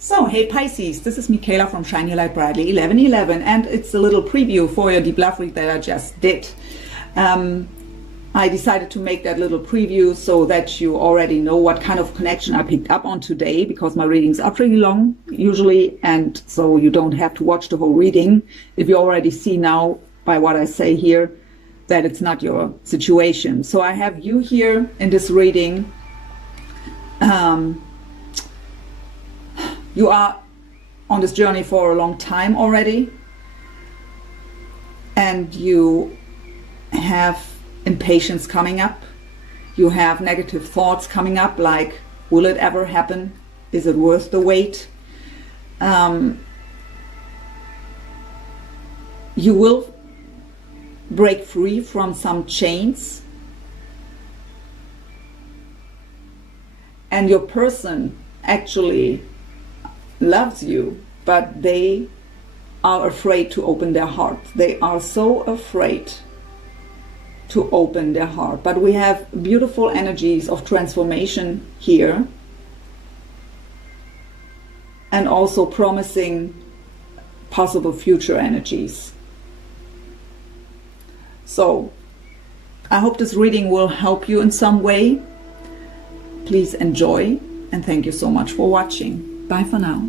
So, hey Pisces, this is Michaela from Shine Your Light Brightly 1111, and it's a little preview for your deep love read that I just did. I decided to make that little preview so that you already know what kind of connection I picked up on today, because my readings are pretty long usually, and so you don't have to watch the whole reading if you already see now by what I say here that it's not your situation. So I have you here in this reading. You are on this journey for a long time already, and you have impatience coming up. You have negative thoughts coming up, like, will it ever happen? Is it worth the wait? You will break free from some chains, and your person actually loves you, but they are afraid to open their heart. They are so afraid to open their heart. But we have beautiful energies of transformation here, and also promising possible future energies. So I hope this reading will help you in some way. Please enjoy, and thank you so much for watching. Bye for now.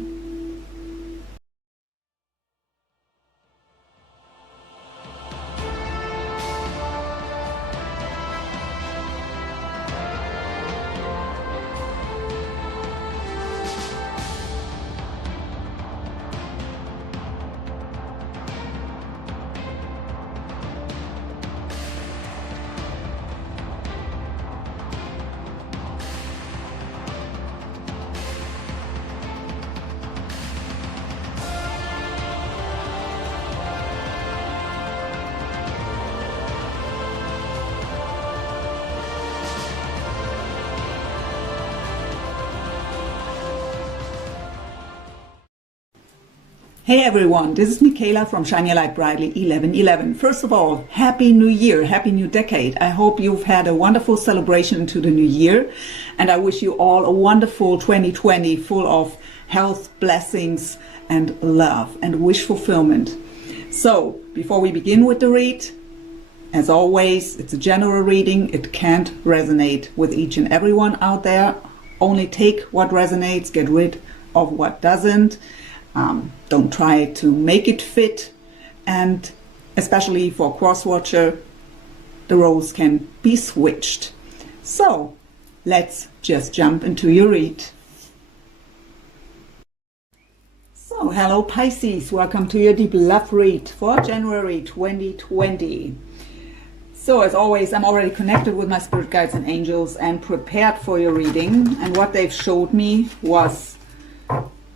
Hey everyone, this is Michaela from Shine Your Light Brightly 1111. First of all, Happy New Year, Happy New Decade. I hope you've had a wonderful celebration into the new year, and I wish you all a wonderful 2020 full of health, blessings, and love and wish fulfillment. So, before we begin with the read, as always, it's a general reading. It can't resonate with each and everyone out there. Only take what resonates, get rid of what doesn't. Don't try to make it fit, and especially for cross-watcher, the roles can be switched. So let's just jump into your read. So hello Pisces, welcome to your deep love read for January 2020. So as always, I'm already connected with my spirit guides and angels and prepared for your reading, and what they've showed me was,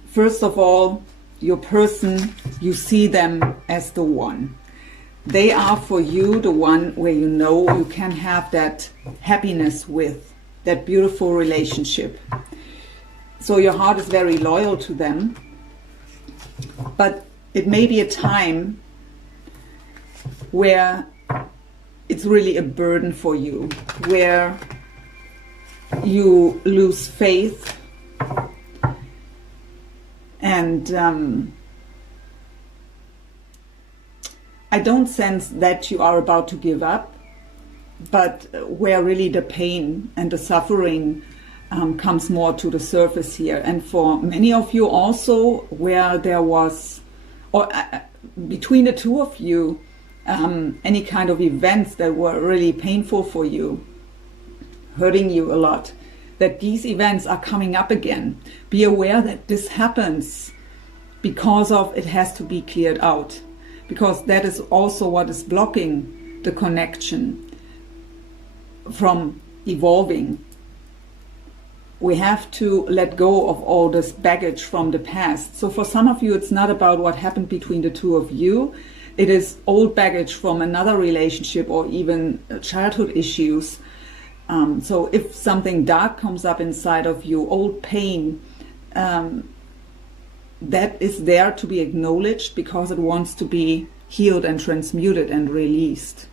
first of all, your person, you see them as the one. They are for you the one where you know you can have that happiness with, that beautiful relationship. So your heart is very loyal to them, but it may be a time where it's really a burden for you, where you lose faith. And I don't sense that you are about to give up, but where really the pain and the suffering comes more to the surface here. And for many of you also, where there was, or between the two of you, any kind of events that were really painful for you, hurting you a lot, that these events are coming up again. Be aware that this happens because of it has to be cleared out, because that is also what is blocking the connection from evolving. We have to let go of all this baggage from the past. So for some of you, it's not about what happened between the two of you. It is old baggage from another relationship or even childhood issues. So if something dark comes up inside of you, old pain, that is there to be acknowledged because it wants to be healed and transmuted and released.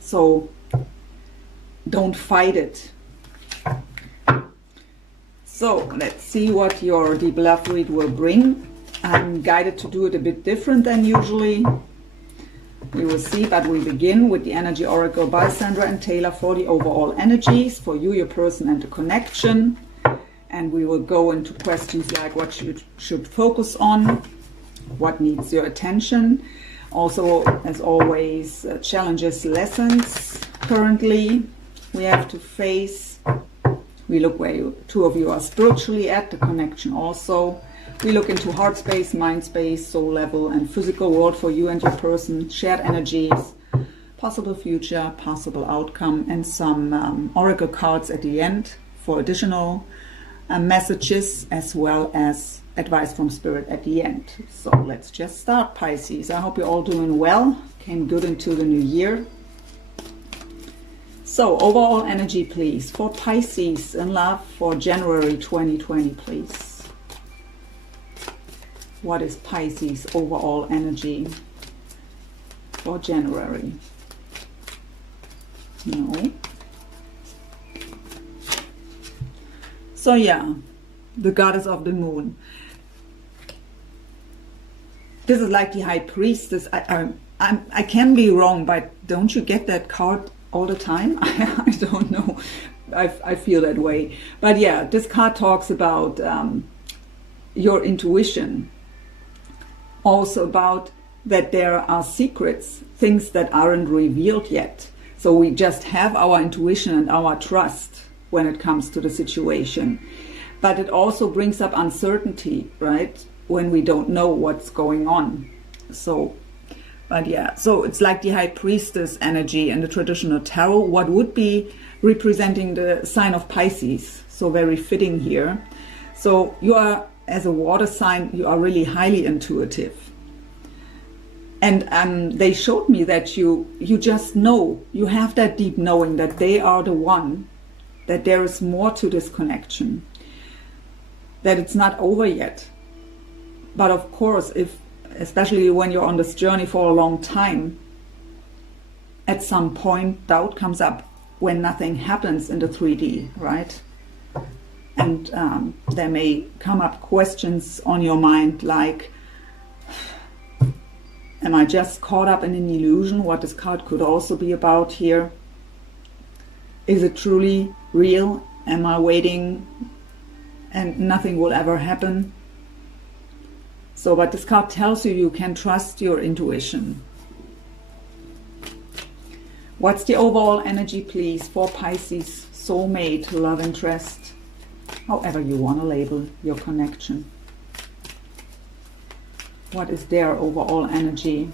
So don't fight it. So let's see what your deep love read will bring. I'm guided to do it a bit different than usually. We will see, but we begin with the Energy Oracle by Sandra and Taylor for the overall energies for you, your person, and the connection. And we will go into questions like what you should focus on, what needs your attention. Also, as always, challenges, lessons currently we have to face. We look where two of you are spiritually at, the connection also. We look into heart space, mind space, soul level, and physical world for you and your person, shared energies, possible future, possible outcome, and some oracle cards at the end for additional messages, as well as advice from spirit at the end. So let's just start, Pisces. I hope you're all doing well, came good into the new year. So overall energy, please, for Pisces in love for January 2020, please. What is Pisces overall energy for January? No. So yeah, the goddess of the moon. This is like the high priestess. I can be wrong, but don't you get that card all the time? I don't know. I feel that way. But yeah, this card talks about your intuition. Also about that there are secrets, things that aren't revealed yet. So we just have our intuition and our trust when it comes to the situation. But it also brings up uncertainty, right? When we don't know what's going on. So, but yeah, so it's like the high priestess energy in the traditional tarot, what would be representing the sign of Pisces. So very fitting here. So you are, as a water sign, you are really highly intuitive. And they showed me that you just know, you have that deep knowing that they are the one, that there is more to this connection, that it's not over yet. But of course, especially when you're on this journey for a long time, at some point doubt comes up when nothing happens in the 3D, right? And there may come up questions on your mind like, am I just caught up in an illusion? What this card could also be about here. Is it truly real? Am I waiting and nothing will ever happen? So, but this card tells you can trust your intuition. What's the overall energy, please, for Pisces, soulmate, love interest, however you want to label your connection? What is their overall energy?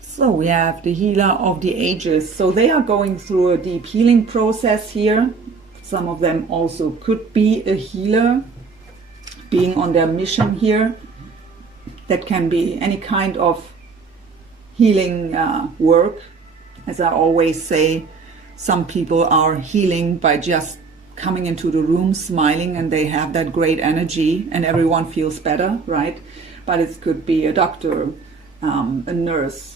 So we have the healer of the ages. So they are going through a deep healing process here. Some of them also could be a healer, being on their mission here. That can be any kind of healing work. As I always say, some people are healing by just coming into the room, smiling, and they have that great energy and everyone feels better, right? But it could be a doctor, a nurse,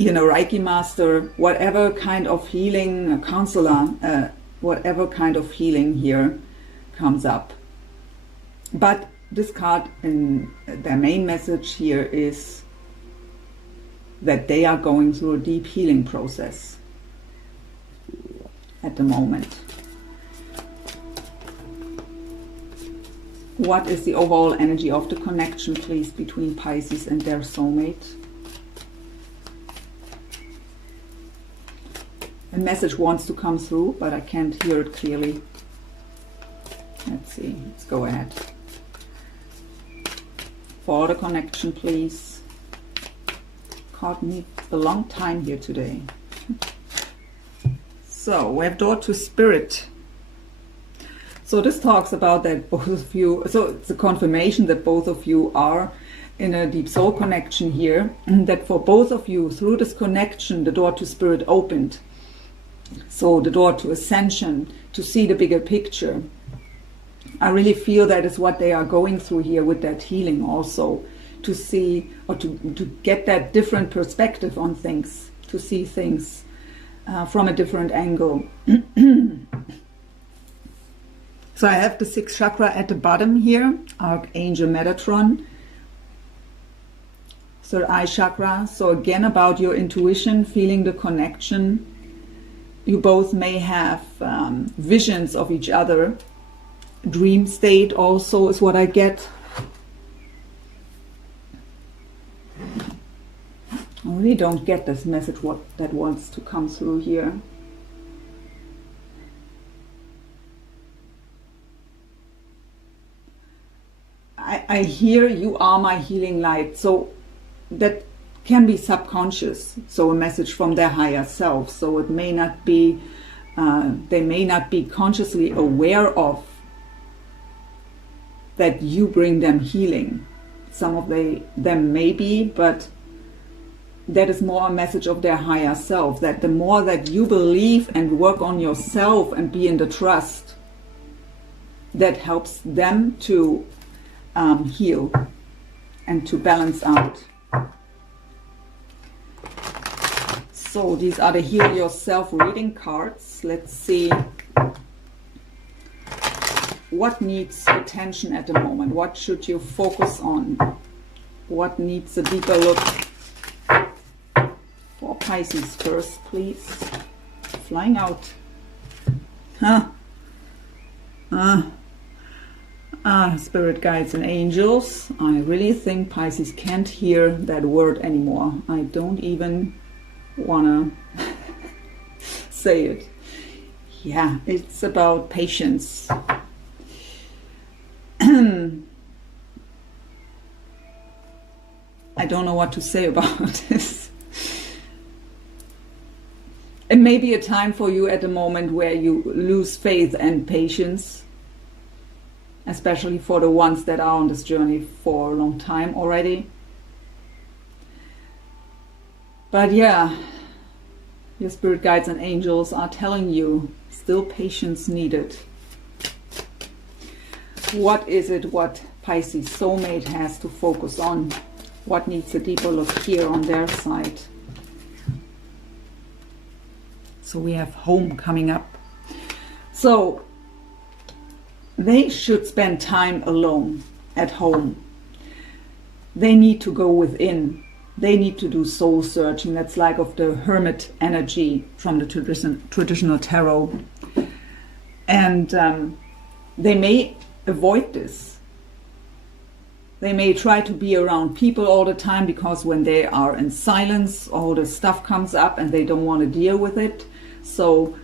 Reiki master, whatever kind of healing, a counselor, whatever kind of healing here comes up. But this card, in their main message here, is that they are going through a deep healing process at the moment. What is the overall energy of the connection, please, between Pisces and their soulmate? A message wants to come through, but I can't hear it clearly. Let's see, let's go ahead. For the connection, please. Caught me a long time here today. So we have Door to Spirit. So this talks about that both of you, so it's a confirmation that both of you are in a deep soul connection here, and that for both of you, through this connection, the door to spirit opened. So the door to ascension, to see the bigger picture. I really feel that is what they are going through here with that healing also, to see or to get that different perspective on things, to see things from a different angle. So I have the 6th chakra at the bottom here, Archangel Metatron, 3rd eye chakra. So again, about your intuition, feeling the connection. You both may have visions of each other. Dream state also is what I get. I really don't get this message, what that wants to come through here. I hear you are my healing light. So that can be subconscious. So a message from their higher self. So it may not be, they may not be consciously aware of that you bring them healing. Some of them may be, but that is more a message of their higher self, that the more that you believe and work on yourself and be in the trust, that helps them to heal and to balance out. So these are the Heal Yourself reading cards. Let's see what needs attention at the moment. What should you focus on? What needs a deeper look? For Pisces first, please. Flying out. Spirit guides and angels. I really think Pisces can't hear that word anymore. I don't even wanna say it. Yeah, it's about patience. I don't know what to say about this. It may be a time for you at the moment where you lose faith and patience, especially for the ones that are on this journey for a long time already. But yeah, your spirit guides and angels are telling you still patience needed. What is it what Pisces soulmate has to focus on? What needs a deeper look here on their side? So we have home coming up. So they should spend time alone at home. They need to go within. They need to do soul searching. That's like of the hermit energy from the traditional tarot. And they may avoid this. They may try to be around people all the time, because when they are in silence, all the stuff comes up and they don't want to deal with it. So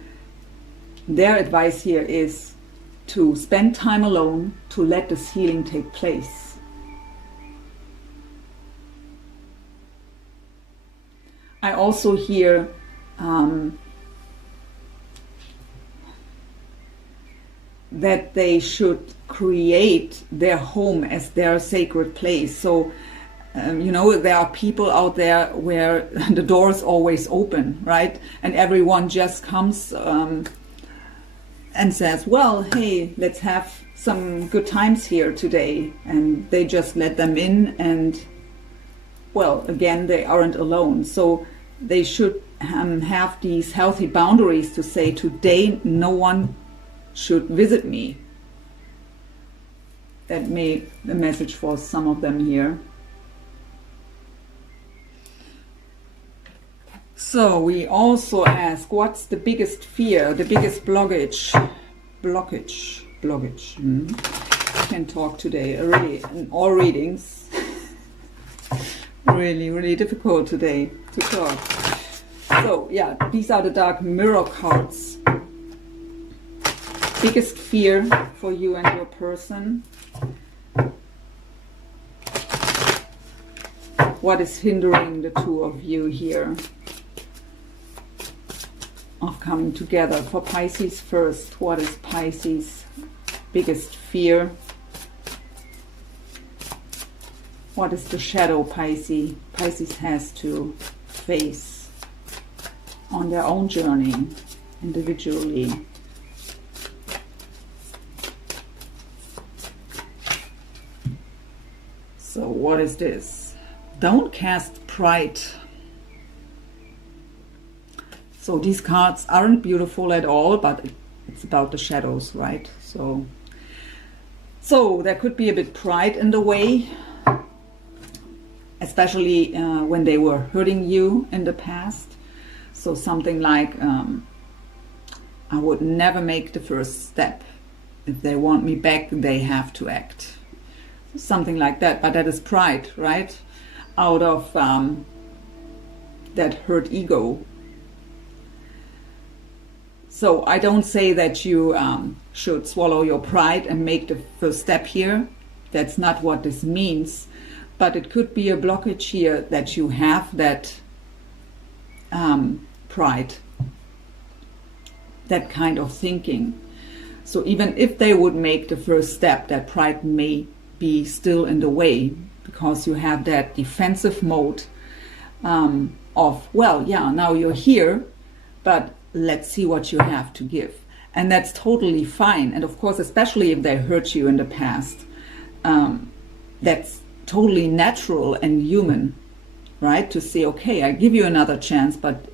their advice here is to spend time alone, to let this healing take place. I also hear that they should create their home as their sacred place. So, you know, there are people out there where the door is always open, right? And everyone just comes and says, well, hey, let's have some good times here today. And they just let them in, and, well, again, they aren't alone. So they should have these healthy boundaries to say, today no one should visit me. That may be the message for some of them here. So we also ask, what's the biggest fear, the biggest blockage? I can talk today, really, in all readings. Really difficult today to talk. So yeah, these are the dark mirror cards. Biggest fear for you and your person. What is hindering the two of you here of coming together? For Pisces first, what is Pisces' biggest fear? What is the shadow Pisces has to face on their own journey, individually? what is this? Don't cast pride. So these cards aren't beautiful at all, but it's about the shadows, right? So there could be a bit pride in the way, especially when they were hurting you in the past. So something like, I would never make the first step. If they want me back, they have to act. Something like that, but that is pride, right? Out of that hurt ego. So I don't say that you should swallow your pride and make the first step here. That's not what this means. But it could be a blockage here that you have that pride, that kind of thinking. So even if they would make the first step, that pride may be still in the way, because you have that defensive mode of, well, yeah, now you're here, but let's see what you have to give. And that's totally fine. And of course, especially if they hurt you in the past, that's totally natural and human, right? To say, okay, I give you another chance, but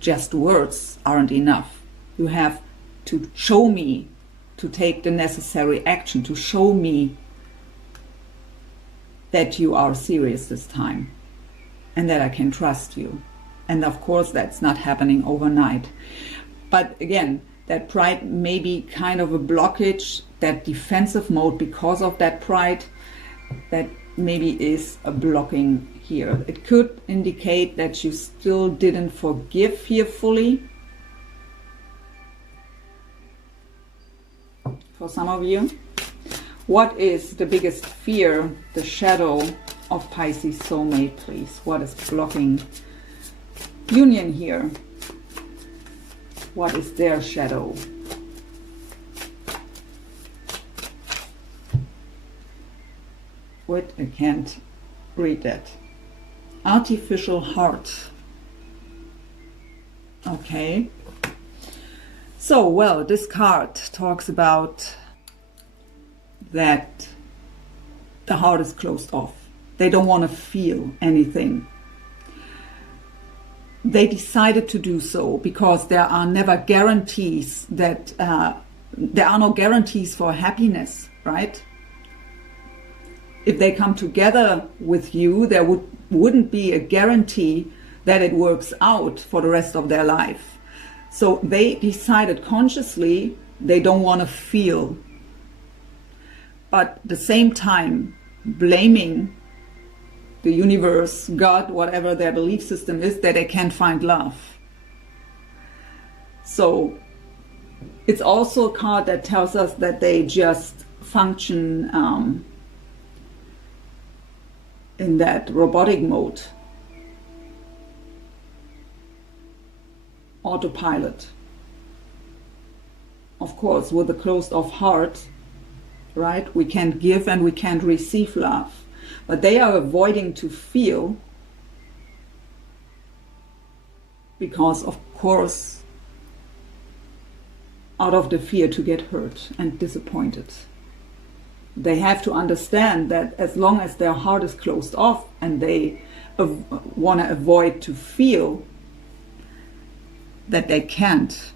just words aren't enough. You have to show me, to take the necessary action, to show me that you are serious this time and that I can trust you. And of course, that's not happening overnight. But again, that pride may be kind of a blockage, that defensive mode because of that pride, that maybe is a blocking here. It could indicate that you still didn't forgive here fully. For some of you, what is the biggest fear, the shadow of Pisces soulmate, please? What is blocking union here? What is their shadow? Wait, I can't read that. Artificial heart. Okay. So, well, this card talks about that the heart is closed off. They don't want to feel anything. They decided to do so because there are never guarantees that there are no guarantees for happiness, right? If they come together with you, there wouldn't be a guarantee that it works out for the rest of their life. So they decided consciously they don't want to feel, but at the same time blaming the universe, God, whatever their belief system is, that they can't find love. So it's also a card that tells us that they just function in that robotic mode, autopilot. Of course, with a closed off heart, right, we can't give and we can't receive love. But they are avoiding to feel because, of course, out of the fear to get hurt and disappointed. They have to understand that as long as their heart is closed off and they want to avoid to feel, that they can't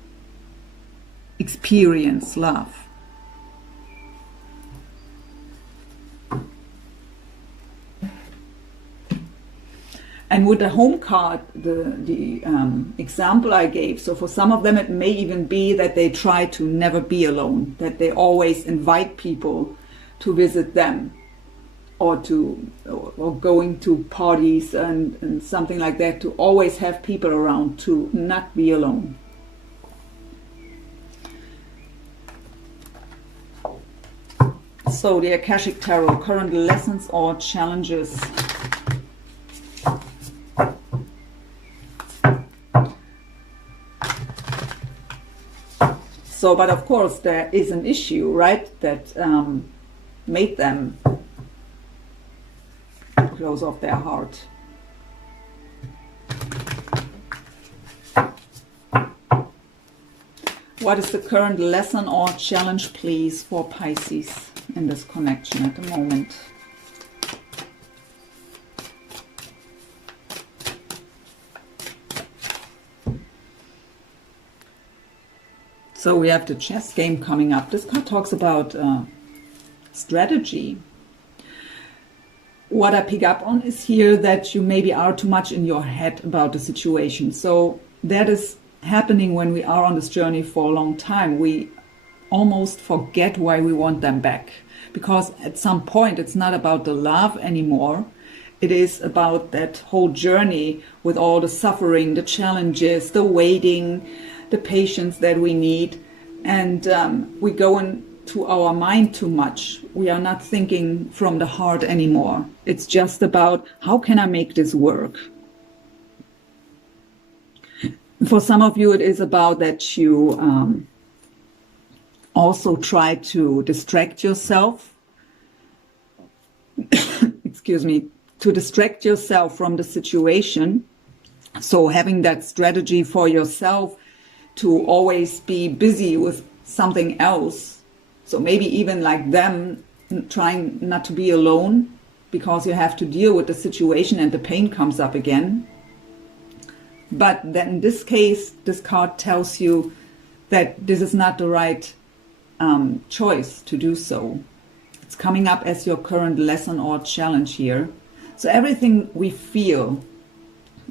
experience love. And with the home card, the example I gave, so for some of them it may even be that they try to never be alone, that they always invite people to visit them, or going to parties and something like that, to always have people around, to not be alone. So the Akashic Tarot, current lessons or challenges. So, but of course there is an issue, right, that made them close off their heart. What is the current lesson or challenge, please, for Pisces in this connection at the moment? So we have the chess game coming up. This card talks about strategy. What I pick up on is here that you maybe are too much in your head about the situation. So that is happening when we are on this journey for a long time. We almost forget why we want them back. Because at some point it's not about the love anymore. It is about that whole journey with all the suffering, the challenges, the waiting, the patience that we need. And we go into our mind too much. We are not thinking from the heart anymore. It's just about, how can I make this work? For some of you, it is about that you also try to distract yourself. Excuse me. To distract yourself from the situation. So having that strategy for yourself to always be busy with something else. So maybe even like them, trying not to be alone because you have to deal with the situation and the pain comes up again. But then in this case, this card tells you that this is not the right choice to do so. It's coming up as your current lesson or challenge here. So everything we feel,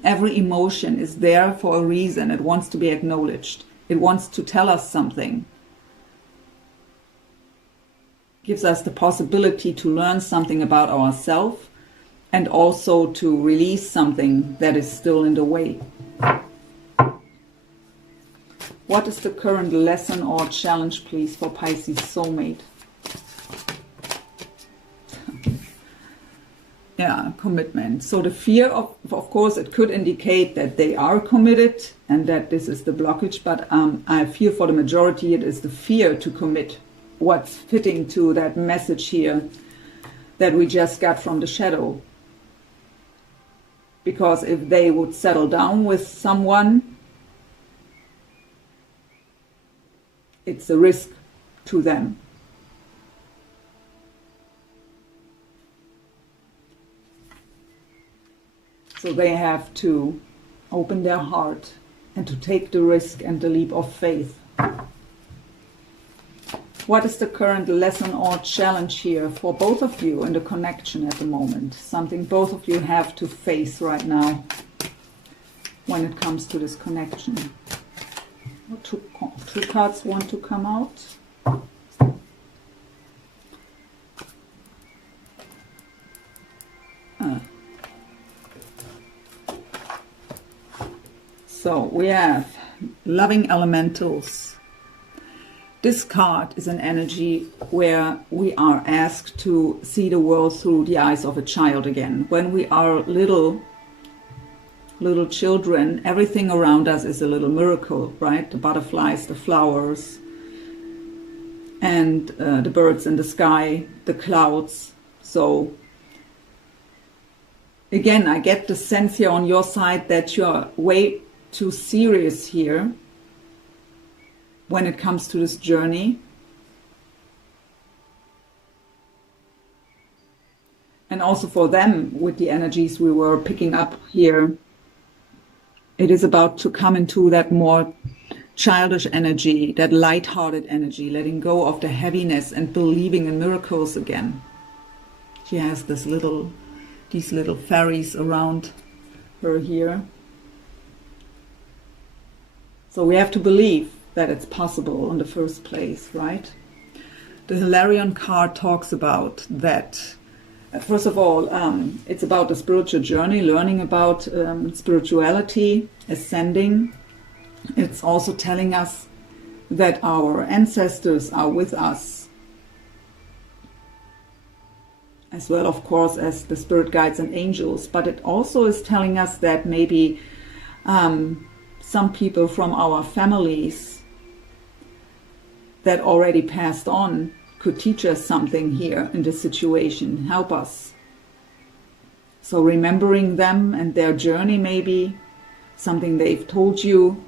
every emotion is there for a reason. It wants to be acknowledged. It wants to tell us something. Gives us the possibility to learn something about ourselves and also to release something that is still in the way. What is the current lesson or challenge, please, for Pisces soulmate? Yeah, commitment. So the fear of course, it could indicate that they are committed and that this is the blockage, but I feel for the majority it is the fear to commit. What's fitting to that message here that we just got from the shadow. Because if they would settle down with someone, it's a risk to them. So they have to open their heart and to take the risk and the leap of faith. What is the current lesson or challenge here for both of you in the connection at the moment? Something both of you have to face right now when it comes to this connection. Two cards want to come out. So we have loving elementals. This card is an energy where we are asked to see the world through the eyes of a child again. When we are little children, everything around us is a little miracle, right? The butterflies, the flowers, and the birds in the sky, the clouds. So again, I get the sense here on your side that you're way too serious here when it comes to this journey. And also for them, with the energies we were picking up here, it is about to come into that more childish energy, that light-hearted energy, letting go of the heaviness and believing in miracles again. She has these little fairies around her here. So we have to believe that it's possible in the first place, right? The Hilarion card talks about that. First of all, it's about the spiritual journey, learning about spirituality, ascending. It's also telling us that our ancestors are with us, as well, of course, as the spirit guides and angels. But it also is telling us that maybe some people from our families that already passed on could teach us something here in this situation, help us. So remembering them and their journey, maybe something they've told you,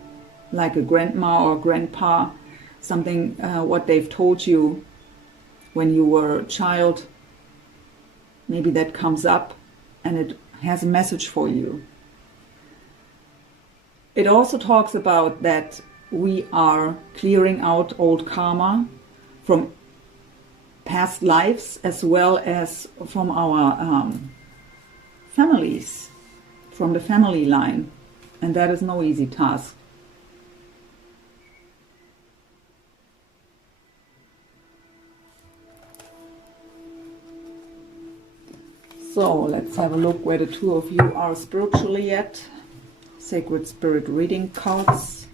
like a grandma or grandpa, something what they've told you when you were a child, maybe that comes up and it has a message for you. It also talks about that we are clearing out old karma from past lives as well as from our families, from the family line. And that is no easy task. So let's have a look where the two of you are spiritually at. Sacred Spirit reading cards.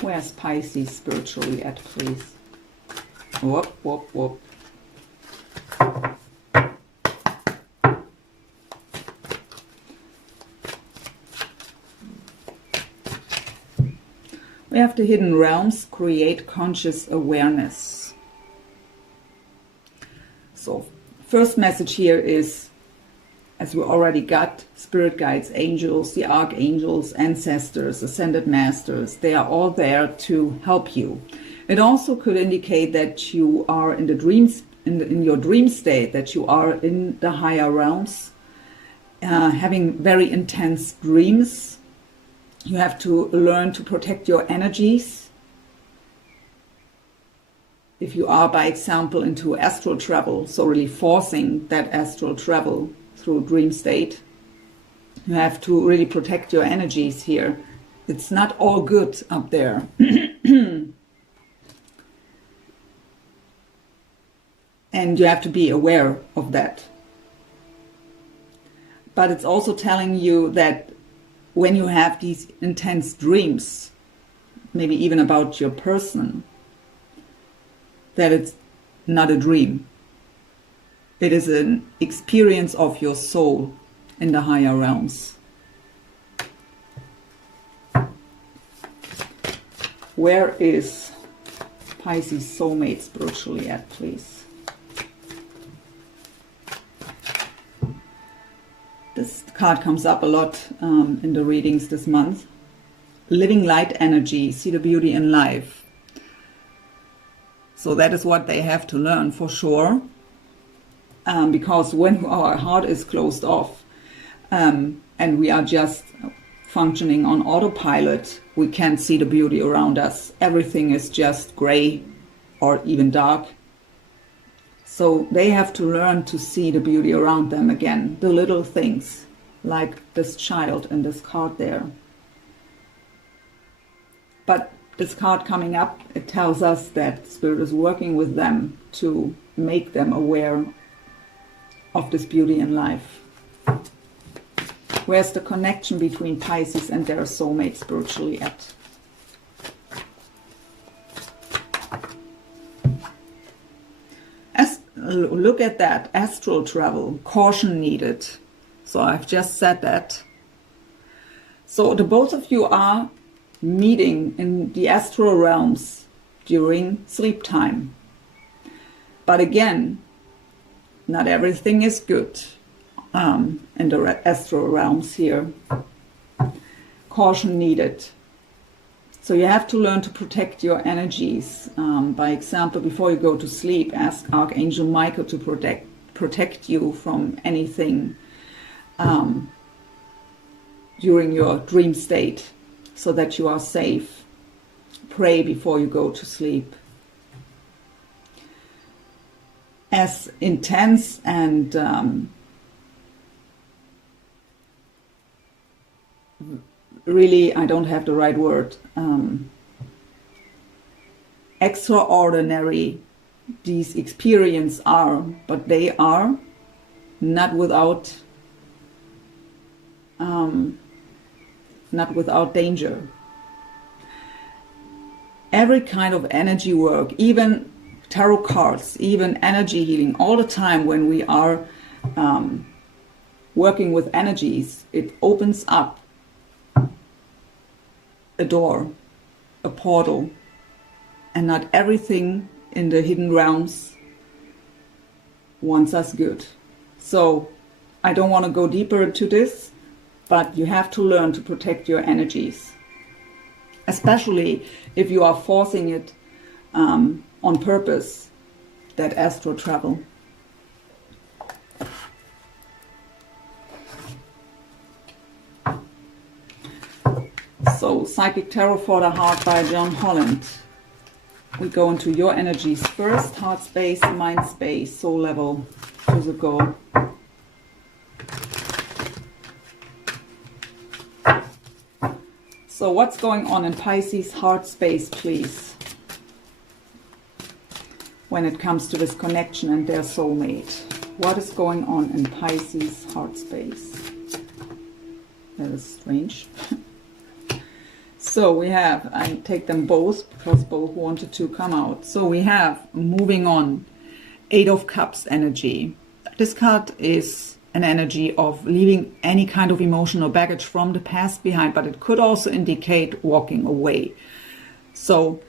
Where's Pisces spiritually at, please? Whoop, whoop, whoop. We have the hidden realms, create conscious awareness. So, first message here is, as we already got, spirit guides, angels, the archangels, ancestors, ascended masters, they are all there to help you. It also could indicate that you are in the dreams, in your dream state, that you are in the higher realms, having very intense dreams. You have to learn to protect your energies. If you are, by example, into astral travel, so really forcing that astral travel through dream state, you have to really protect your energies here. It's not all good up there. And you have to be aware of that. But it's also telling you that when you have these intense dreams, maybe even about your person, that it's not a dream. It is an experience of your soul in the higher realms. Where is Pisces soulmate spiritually at, please? This card comes up a lot in the readings this month. Living light energy, see the beauty in life. So that is what they have to learn for sure. Because when our heart is closed off and we are just functioning on autopilot, we can't see the beauty around us. Everything is just gray or even dark. So they have to learn to see the beauty around them again, the little things, like this child in this card there. But this card coming up, it tells us that Spirit is working with them to make them aware of this beauty in life. Where's the connection between Pisces and their soulmate spiritually at? Look at that, astral travel, caution needed. So I've just said that. So the both of you are meeting in the astral realms during sleep time. But again, not everything is good in the astral realms here. Caution needed. So you have to learn to protect your energies. By example, before you go to sleep, ask Archangel Michael to protect you from anything during your dream state, so that you are safe. Pray before you go to sleep. As intense and really, I don't have the right word, extraordinary these experiences are, but they are not without danger. Every kind of energy work, even tarot cards, even energy healing, all the time when we are working with energies, it opens up a door, a portal, and not everything in the hidden realms wants us good. So I don't want to go deeper into this, but you have to learn to protect your energies, especially if you are forcing it on purpose, that astral travel. So, Psychic Tarot for the Heart by John Holland. We go into your energies first. Heart space, mind space, soul level, physical. So what's going on in Pisces heart space, please? When it comes to this connection and their soulmate. What is going on in Pisces heart space? That is strange. So we have, I take them both because both wanted to come out. So we have, moving on, Eight of Cups energy. This card is an energy of leaving any kind of emotional baggage from the past behind, but it could also indicate walking away. So,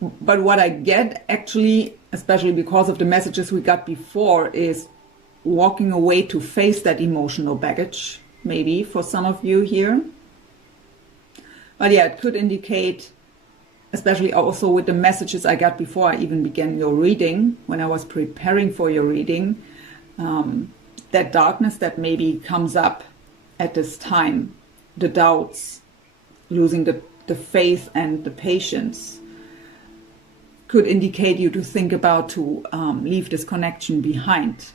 but what I get actually, especially because of the messages we got before, is walking away to face that emotional baggage, maybe for some of you here. But yeah, it could indicate, especially also with the messages I got before I even began your reading, when I was preparing for your reading, that darkness that maybe comes up at this time, the doubts, losing the faith and the patience, could indicate you to think about to leave this connection behind.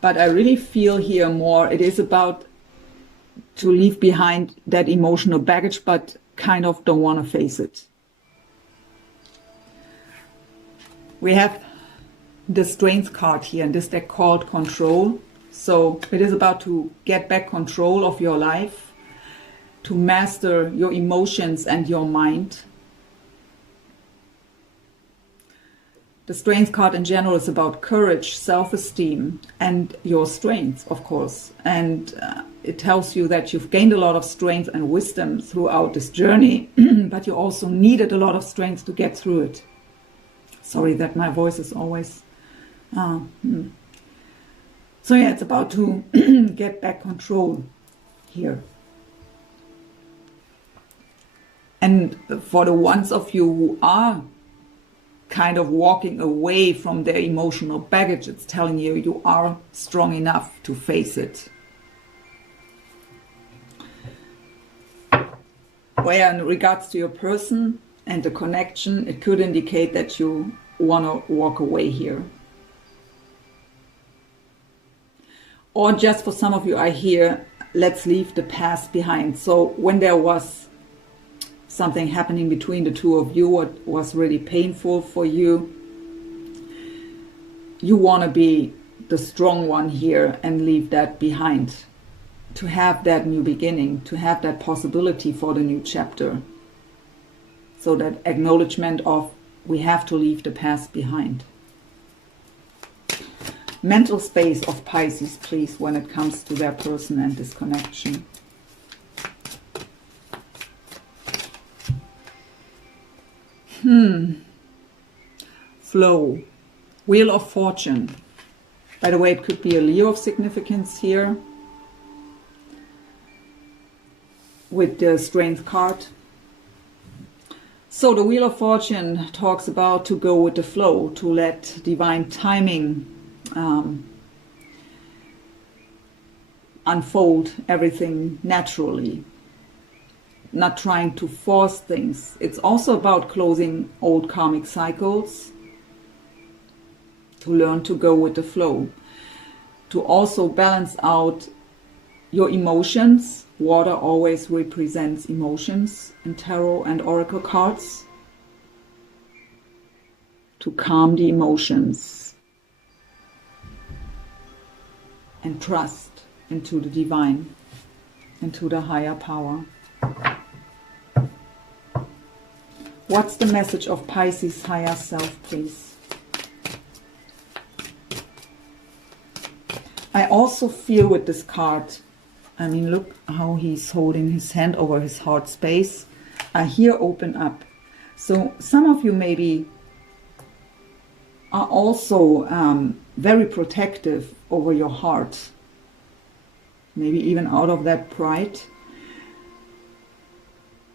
But I really feel here more, it is about to leave behind that emotional baggage, but kind of don't want to face it. We have the Strength card here in this deck called Control. So it is about to get back control of your life, to master your emotions and your mind. The Strength card in general is about courage, self-esteem, and your strength, of course. And it tells you that you've gained a lot of strength and wisdom throughout this journey, but you also needed a lot of strength to get through it. Sorry that my voice is always... So yeah, it's about to get back control here. And for the ones of you who are kind of walking away from their emotional baggage, it's telling you you are strong enough to face it. Where in regards to your person and the connection, it could indicate that you want to walk away here. Or just for some of you, I hear, let's leave the past behind. So when there was something happening between the two of you, what was really painful for you, you want to be the strong one here and leave that behind. To have that new beginning, to have that possibility for the new chapter. So that acknowledgement of we have to leave the past behind. Mental space of Pisces, please, when it comes to their person and this connection. Flow. Wheel of Fortune. By the way, it could be a Leo of significance here. With the Strength card. So the Wheel of Fortune talks about to go with the flow, to let divine timing unfold everything naturally, not trying to force things. It's also about closing old karmic cycles, to learn to go with the flow, to also balance out your emotions. Water always represents emotions in tarot and oracle cards. To calm the emotions and trust into the divine, into the higher power. What's the message of Pisces higher self, please? I also feel with this card, I mean, look how he's holding his hand over his heart space. I hear open up. So some of you maybe are also very protective over your heart. Maybe even out of that pride.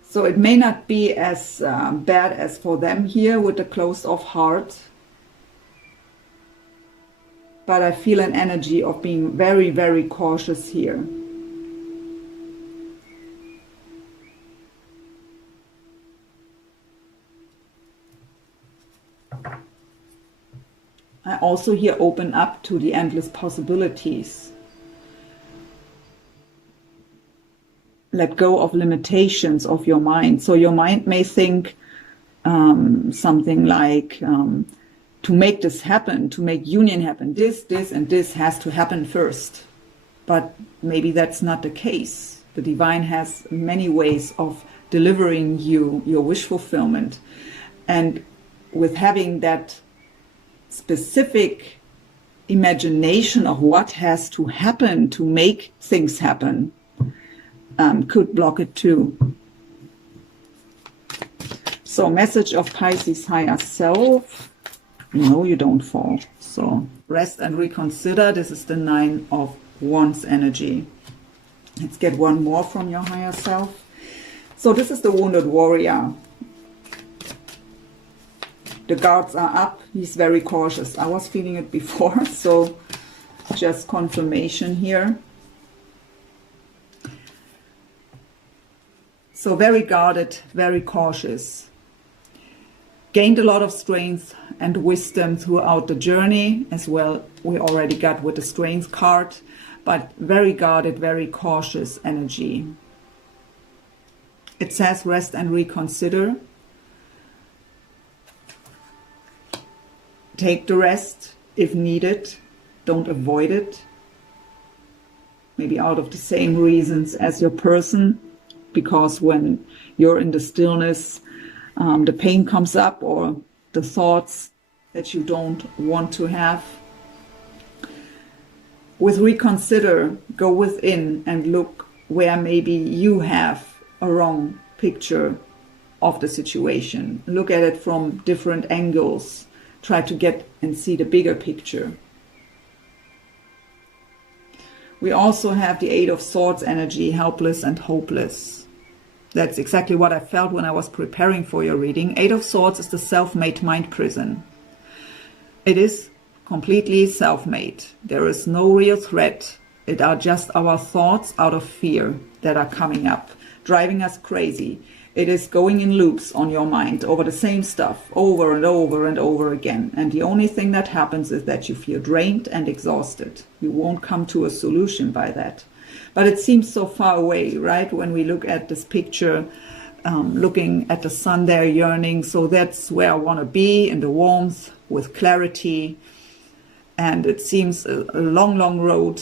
So it may not be as bad as for them here with the closed off heart. But I feel an energy of being very, very cautious here. I also here open up to the endless possibilities. Let go of limitations of your mind. So your mind may think something like, to make this happen, to make union happen, this, and this has to happen first. But maybe that's not the case. The divine has many ways of delivering you your wish fulfillment. And with having that specific imagination of what has to happen to make things happen, could block it too. So message of Pisces higher self. No, you don't fall. So rest and reconsider. This is the 9 of Wands energy. Let's get one more from your higher self. So this is the wounded warrior. The guards are up. He's very cautious. I was feeling it before, so just confirmation here. So very guarded, very cautious. Gained a lot of strength and wisdom throughout the journey as well. We already got with the strength card, but very guarded, very cautious energy. It says rest and reconsider. Take the rest if needed. Don't avoid it. Maybe out of the same reasons as your person. Because when you're in the stillness, the pain comes up or the thoughts that you don't want to have. With reconsider, go within and look where maybe you have a wrong picture of the situation. Look at it from different angles. Try to get and see the bigger picture. We also have the 8 of Swords energy, helpless and hopeless. That's exactly what I felt when I was preparing for your reading. 8 of Swords is the self-made mind prison. It is completely self-made. There is no real threat. It are just our thoughts out of fear that are coming up, driving us crazy. It is going in loops on your mind over the same stuff, over and over and over again. And the only thing that happens is that you feel drained and exhausted. You won't come to a solution by that. But it seems so far away, right? When we look at this picture, looking at the sun there, yearning. So that's where I want to be, in the warmth, with clarity. And it seems a long, long road.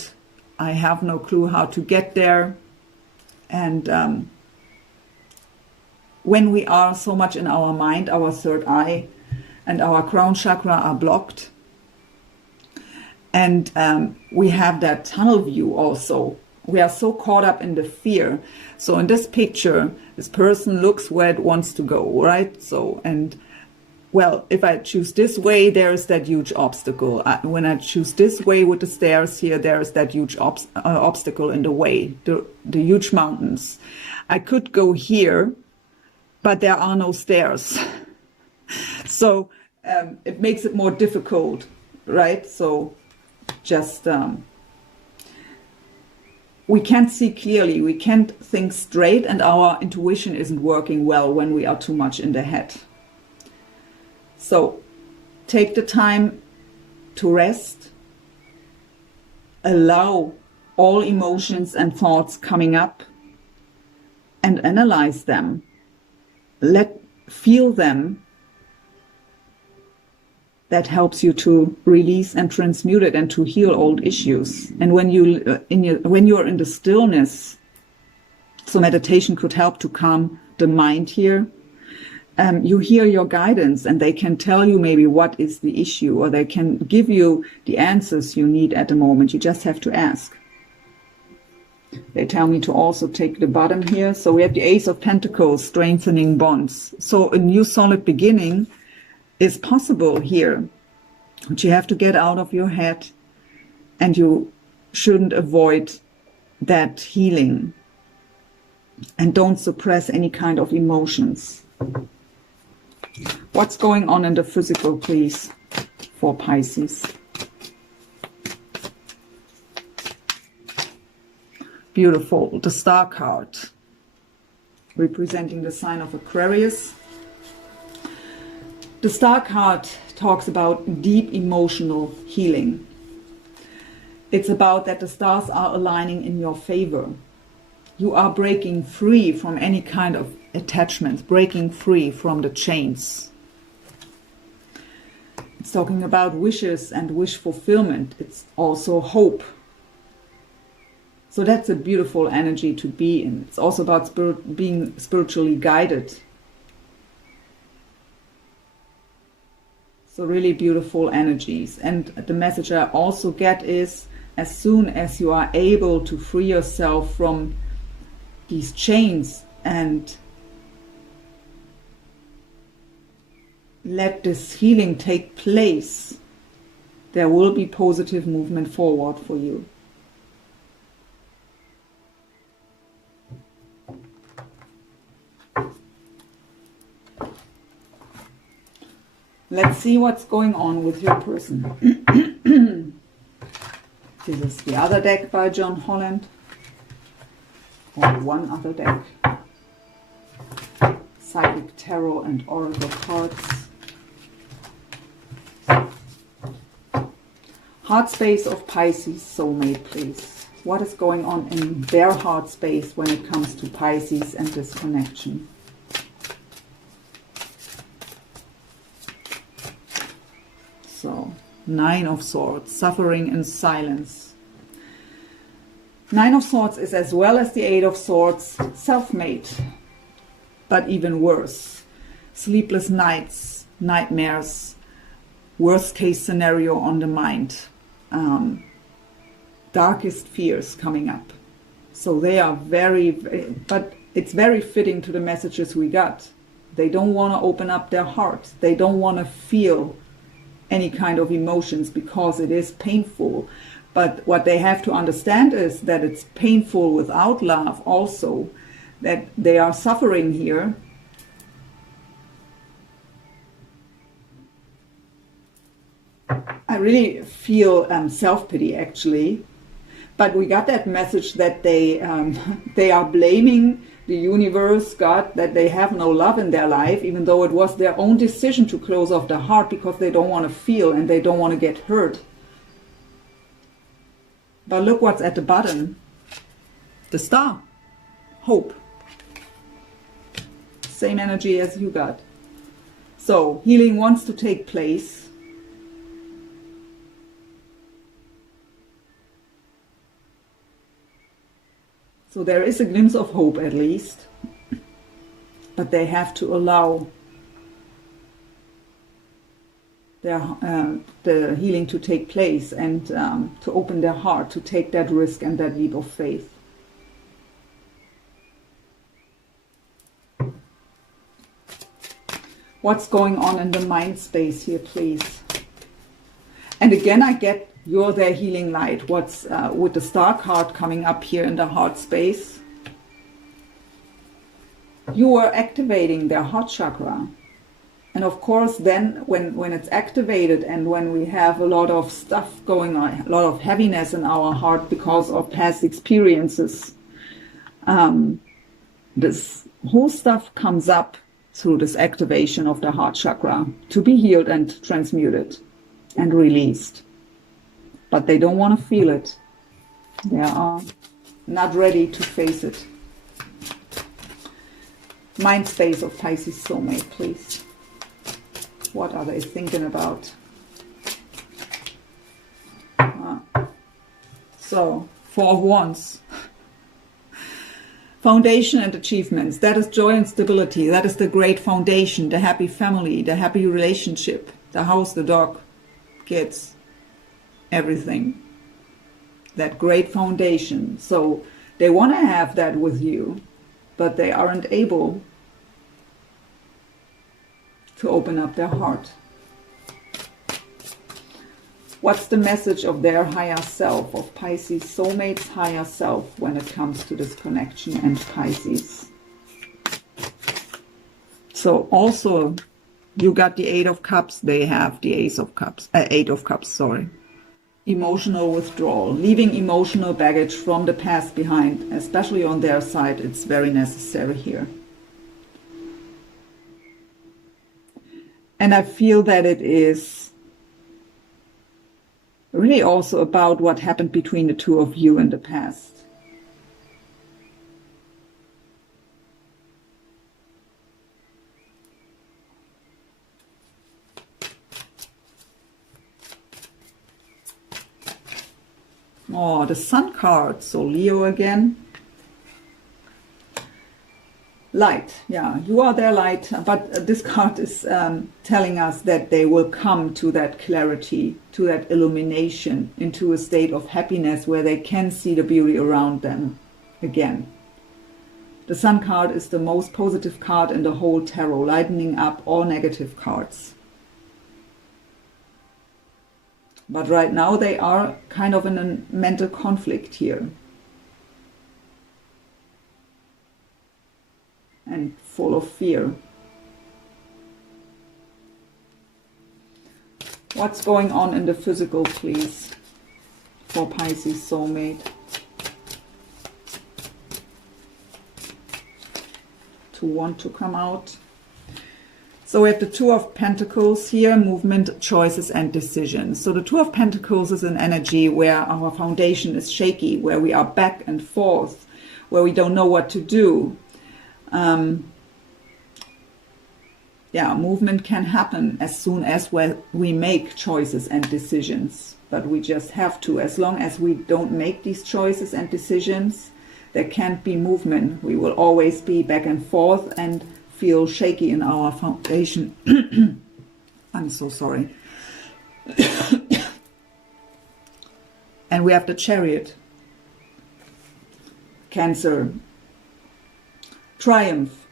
I have no clue how to get there. And when we are so much in our mind, our third eye and our crown chakra are blocked. And we have that tunnel view also. We are so caught up in the fear. So in this picture, this person looks where it wants to go, right? So, and well, if I choose this way, there is that huge obstacle. When I choose this way with the stairs here, there is that huge obstacle in the way, the huge mountains. I could go here, but there are no stairs. So it makes it more difficult, right? So just... we can't see clearly, we can't think straight, and our intuition isn't working well when we are too much in the head. So take the time to rest, allow all emotions and thoughts coming up and analyze them. Feel them. That helps you to release and transmute it and to heal old issues. And when you're in the stillness, so meditation could help to calm the mind here. You hear your guidance and they can tell you maybe what is the issue, or they can give you the answers you need at the moment. You just have to ask. They tell me to also take the bottom here. So we have the Ace of Pentacles, strengthening bonds. So a new solid beginning is possible here, but you have to get out of your head, and you shouldn't avoid that healing, and don't suppress any kind of emotions. What's going on in the physical, please, for Pisces? Beautiful. The Star card, representing the sign of Aquarius. The Star card talks about deep emotional healing. It's about that the stars are aligning in your favor. You are breaking free from any kind of attachments, breaking free from the chains. It's talking about wishes and wish fulfillment. It's also hope. So that's a beautiful energy to be in. It's also about being spiritually guided. So really beautiful energies. And the message I also get is, as soon as you are able to free yourself from these chains and let this healing take place, there will be positive movement forward for you. Let's see what's going on with your person. This is the other deck by John Holland, or one other deck. Psychic Tarot and Oracle cards. Heart space of Pisces soulmate, please. What is going on in their heart space when it comes to Pisces and this connection? So, Nine of Swords, suffering in silence. Nine of Swords is, as well as the Eight of Swords, self-made, but even worse. Sleepless nights, nightmares, worst case scenario on the mind, darkest fears coming up. So they are but it's very fitting to the messages we got. They don't want to open up their heart. They don't want to feel any kind of emotions because it is painful. But what they have to understand is that it's painful without love also, that they are suffering here. I really feel self-pity actually, but we got that message that they are blaming the universe, God, that they have no love in their life, even though it was their own decision to close off their heart because they don't want to feel and they don't want to get hurt. But look what's at the bottom. The Star. Hope. Same energy as you got. So, healing wants to take place. So there is a glimpse of hope at least. But they have to allow the healing to take place and to open their heart, to take that risk and that leap of faith. What's going on in the mind space here, please? And again, I get you're their healing light. What's with the Star card coming up here in the heart space? You are activating their heart chakra. And of course, then when it's activated and when we have a lot of stuff going on, a lot of heaviness in our heart because of past experiences, this whole stuff comes up through this activation of the heart chakra to be healed and transmuted and released. But they don't want to feel it. They are not ready to face it. Mind space of Pisces soulmate, please. What are they thinking about? So, Four of Wands. Foundation and achievements. That is joy and stability. That is the great foundation, the happy family, the happy relationship, the house, the dog, kids, everything. That great foundation. So they want to have that with you, but they aren't able to open up their heart. What's the message of their higher self, of Pisces soulmate's higher self when it comes to this connection and Pisces? So also you got the Eight of Cups, they have the Eight of Cups, sorry. Emotional withdrawal, leaving emotional baggage from the past behind, especially on their side, it's very necessary here. And I feel that it is really also about what happened between the two of you in the past. Oh, the Sun card, so Leo again. Light, yeah, you are their light, but this card is telling us that they will come to that clarity, to that illumination, into a state of happiness where they can see the beauty around them again. The Sun card is the most positive card in the whole tarot, lightening up all negative cards. But right now they are kind of in a mental conflict here. And full of fear. What's going on in the physical, please, for Pisces soulmate? To want to come out. So we have the Two of Pentacles here, movement, choices and decisions. So the Two of Pentacles is an energy where our foundation is shaky, where we are back and forth, where we don't know what to do. Yeah, movement can happen as soon as we make choices and decisions, but we just have to. As long as we don't make these choices and decisions, there can't be movement. We will always be back and forth and feel shaky in our foundation. I'm so sorry. And we have the Chariot, Cancer, Triumph.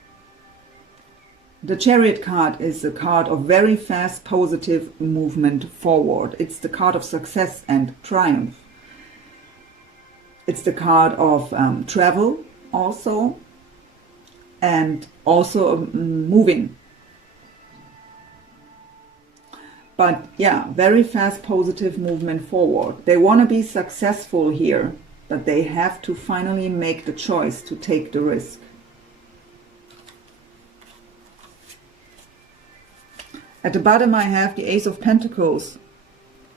The Chariot card is a card of very fast, positive movement forward. It's the card of success and triumph. It's the card of travel also, and also moving. But yeah, very fast, positive movement forward. They want to be successful here, but they have to finally make the choice to take the risk. At the bottom I have the Ace of Pentacles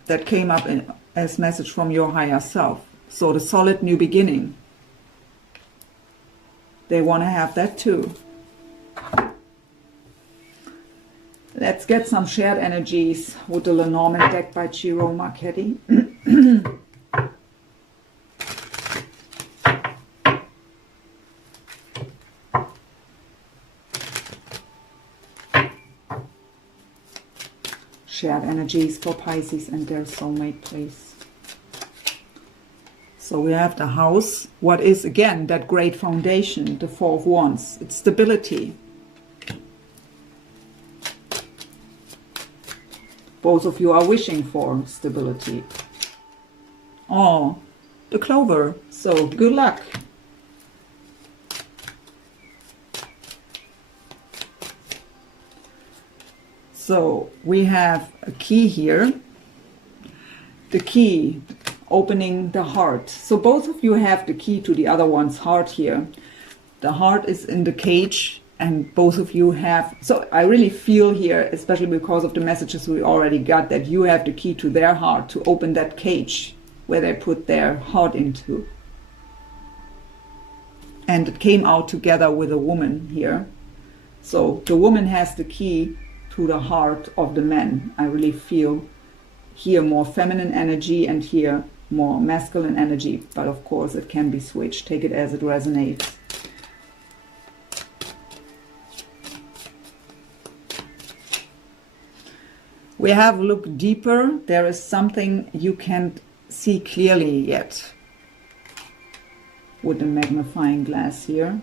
that came up as message from your higher self. So the solid new beginning. They want to have that too. Let's get some shared energies with the Lenormand deck by Ciro Marchetti. Shared energies for Pisces and their soulmate, please. So we have the house. What is, again, that great foundation, the Four of Wands? It's stability. Both of you are wishing for stability. Oh, the Clover. So good luck. So we have a key here. The key, opening the heart. So both of you have the key to the other one's heart here. The heart is in the cage and both of you have, so I really feel here, especially because of the messages we already got, that you have the key to their heart to open that cage where they put their heart into. And it came out together with a woman here. So the woman has the key to the heart of the man. I really feel here more feminine energy and here more masculine energy, but of course it can be switched. Take it as it resonates. We have looked deeper. There is something you can't see clearly yet with the magnifying glass here.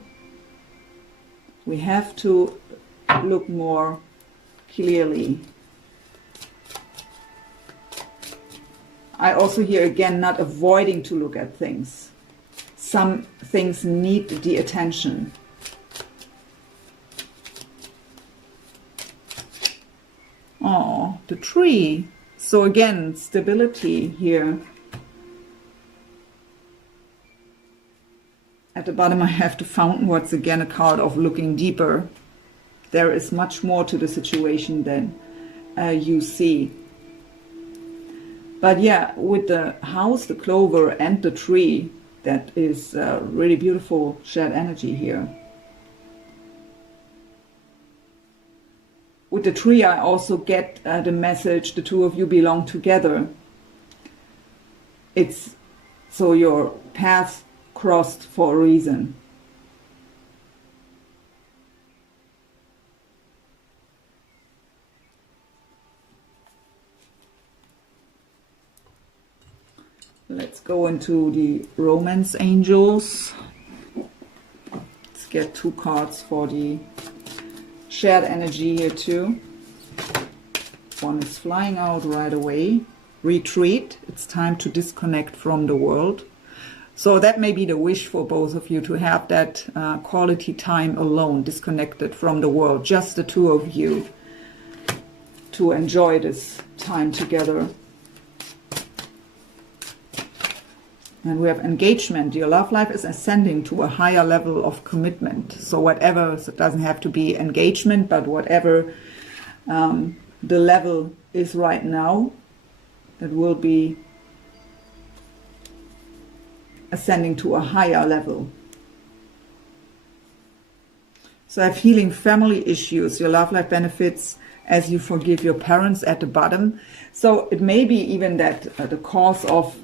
We have to look more clearly. I also hear again not avoiding to look at things. Some things need the attention. Oh, the tree. So again, stability here. At the bottom I have the fountain. What's again a card of looking deeper. There is much more to the situation than you see. But yeah, with the house, the clover, and the tree, that is really beautiful shared energy here. With the tree, I also get the message, the two of you belong together. It's so your paths crossed for a reason. Let's go into the romance angels. Let's get 2 cards for the shared energy here too. One is flying out right away. Retreat. It's time to disconnect from the world. So that may be the wish for both of you, to have that quality time alone, disconnected from the world, just the two of you, to enjoy this time together. And we have engagement. Your love life is ascending to a higher level of commitment. So whatever, so it doesn't have to be engagement, but whatever the level is right now, it will be ascending to a higher level. So I have healing family issues. Your love life benefits as you forgive your parents at the bottom. So it may be even that the cause of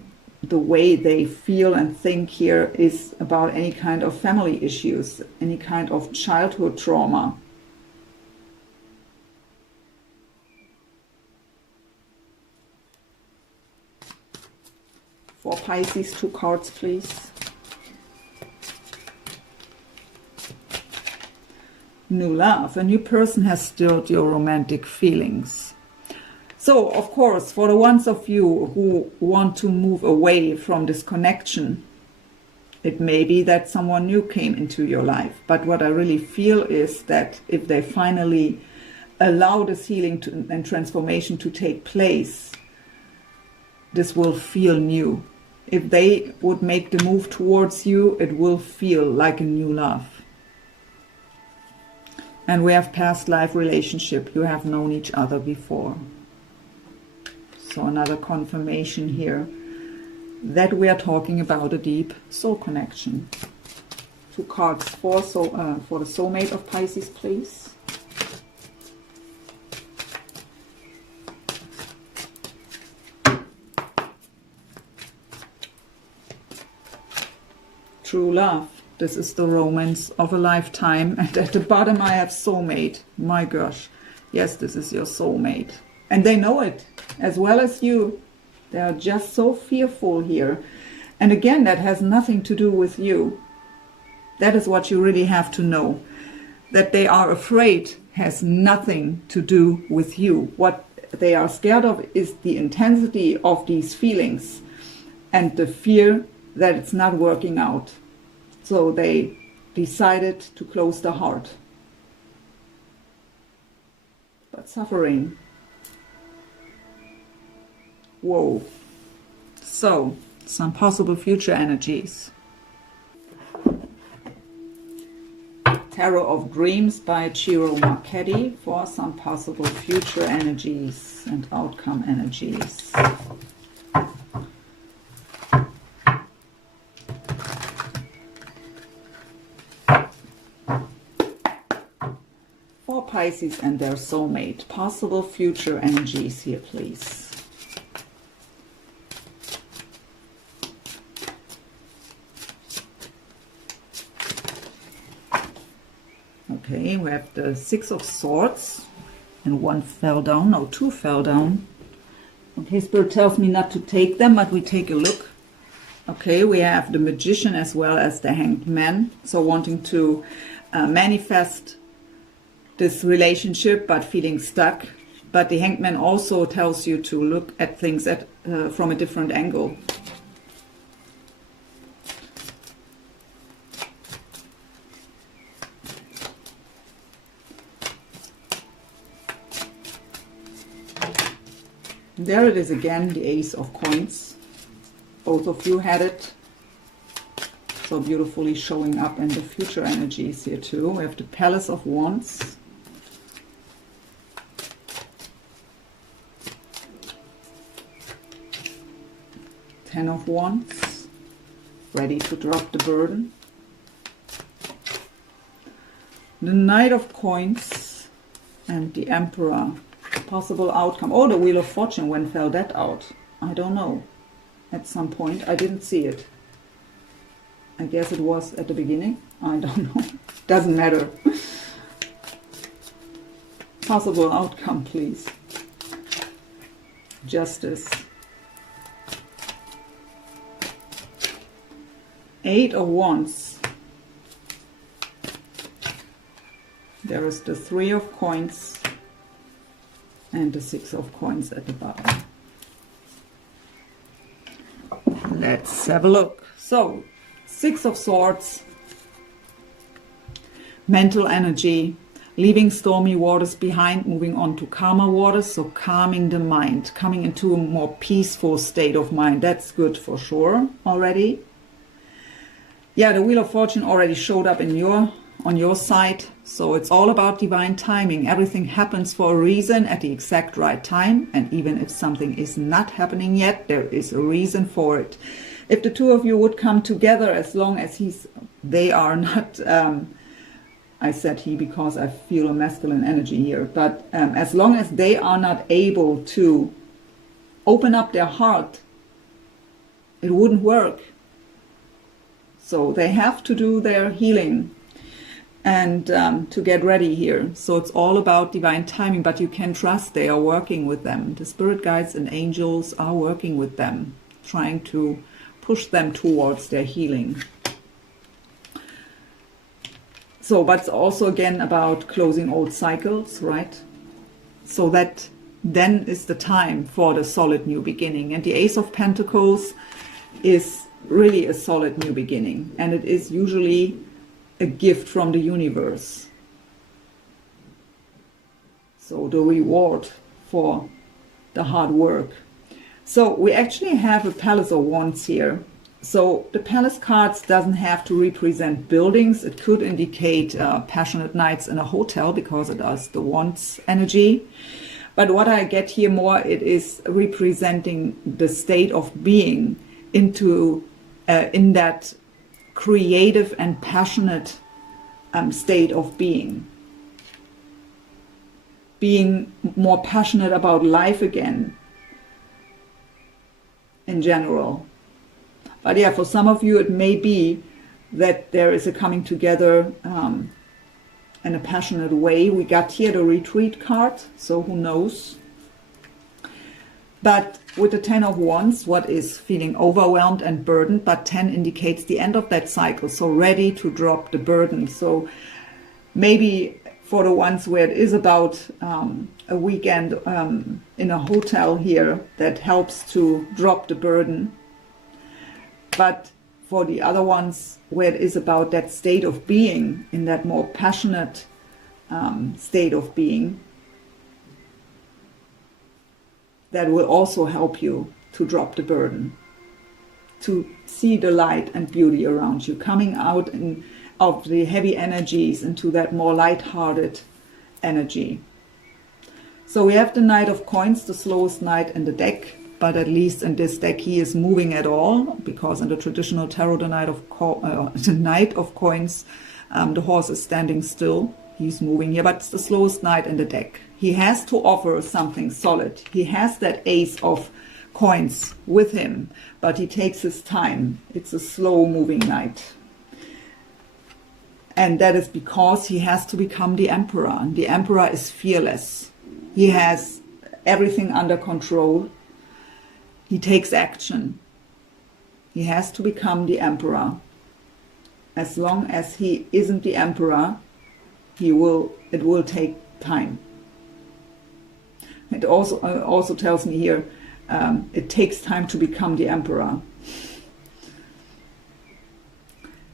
the way they feel and think here is about any kind of family issues, any kind of childhood trauma. For Pisces, 2 cards, please. New love. A new person has stirred your romantic feelings. So, of course, for the ones of you who want to move away from this connection, it may be that someone new came into your life. But what I really feel is that if they finally allow this healing and transformation to take place, this will feel new. If they would make the move towards you, it will feel like a new love. And we have past life relationship. You have known each other before. So another confirmation here that we are talking about a deep soul connection. 2 cards for the soulmate of Pisces, please. True love. This is the romance of a lifetime. And at the bottom I have soulmate. My gosh. Yes, this is your soulmate. And they know it as well as you. They are just so fearful here. And again, that has nothing to do with you. That is what you really have to know. That they are afraid has nothing to do with you. What they are scared of is the intensity of these feelings and the fear that it's not working out. So they decided to close the heart. But suffering. Whoa. So, some possible future energies. Tarot of Dreams by Ciro Marchetti for some possible future energies and outcome energies. For Pisces and their soulmate, possible future energies here, please. Okay, we have the 6 of Swords and 1 fell down, no, 2 fell down. Okay, Spirit tells me not to take them, but we take a look. Okay, we have the Magician as well as the Hanged Man. So wanting to manifest this relationship, but feeling stuck. But the Hanged Man also tells you to look at things from a different angle. There it is again, the Ace of Coins. Both of you had it. So beautifully showing up in the future energies here too. We have the Palace of Wands. Ten of Wands, ready to drop the burden. The Knight of Coins and the Emperor. Possible outcome. Oh, the Wheel of Fortune. When fell that out? I don't know. At some point. I didn't see it. I guess it was at the beginning. I don't know. Doesn't matter. Possible outcome, please. Justice. Eight of Wands. There is the Three of Coins and the Six of Coins at the bottom. Let's have a look. So, Six of Swords, mental energy, leaving stormy waters behind, moving on to calmer waters, so calming the mind, coming into a more peaceful state of mind. That's good for sure already. Yeah, the Wheel of Fortune already showed up in on your side, so it's all about divine timing. Everything happens for a reason at the exact right time, and even if something is not happening yet, there is a reason for it. If the two of you would come together, as long as they are not, I said he because I feel a masculine energy here, but as long as they are not able to open up their heart, it wouldn't work. So they have to do their healing and to get ready here. So it's all about divine timing, but you can trust they are working with them. The spirit guides and angels are working with them, trying to push them towards their healing. So, but it's also again about closing old cycles, right? So that then is the time for the solid new beginning. And the Ace of Pentacles is really a solid new beginning. And it is usually a gift from the universe. So the reward for the hard work. So we actually have a Palace of Wands here. So the Palace cards doesn't have to represent buildings. It could indicate passionate nights in a hotel because it has the Wands energy. But what I get here more, it is representing the state of being into in that creative and passionate state of being. Being more passionate about life again in general. But yeah, for some of you it may be that there is a coming together in a passionate way. We got here the Retreat card, so who knows. But with the Ten of Wands, what is feeling overwhelmed and burdened, but 10 indicates the end of that cycle, so ready to drop the burden. So maybe for the ones where it is about a weekend in a hotel here, that helps to drop the burden. But for the other ones where it is about that state of being, in that more passionate state of being, that will also help you to drop the burden, to see the light and beauty around you, coming out of the heavy energies into that more light-hearted energy. So we have the Knight of Coins, the slowest knight in the deck, but at least in this deck he is moving at all, because in the traditional tarot, the Knight of Coins, the horse is standing still. He's moving here, but it's the slowest knight in the deck. He has to offer something solid. He has that Ace of Coins with him, but he takes his time. It's a slow-moving knight. And that is because he has to become the Emperor. And the Emperor is fearless. He has everything under control. He takes action. He has to become the Emperor. As long as he isn't the Emperor, it will take time. It also tells me here, it takes time to become the Emperor.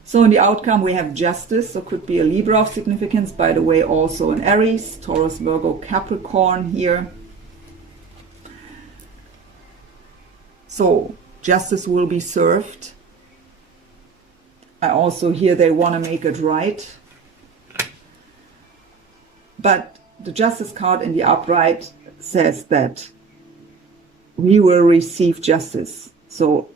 So in the outcome we have Justice, so could be a Libra of significance, by the way, also an Aries, Taurus, Virgo, Capricorn here. So justice will be served. I also hear they want to make it right. But the Justice card in the upright says that we will receive justice. So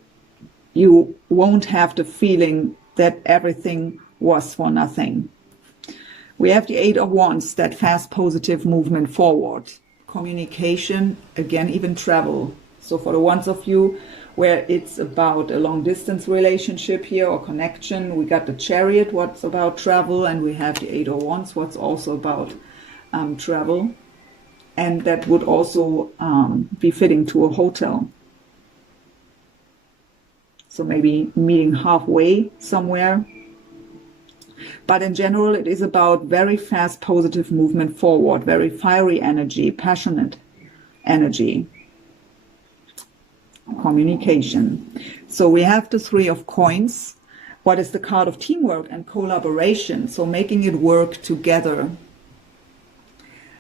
you won't have the feeling that everything was for nothing. We have the Eight of Wands, that fast positive movement forward. Communication, again, even travel. So for the ones of you where it's about a long distance relationship here or connection, we got the Chariot, what's about travel, and we have the Eight of Wands, what's also about travel. And that would also be fitting to a hotel. So maybe meeting halfway somewhere. But in general, it is about very fast, positive movement forward, very fiery energy, passionate energy, communication. So we have the Three of Coins. What is the card of teamwork and collaboration? So making it work together.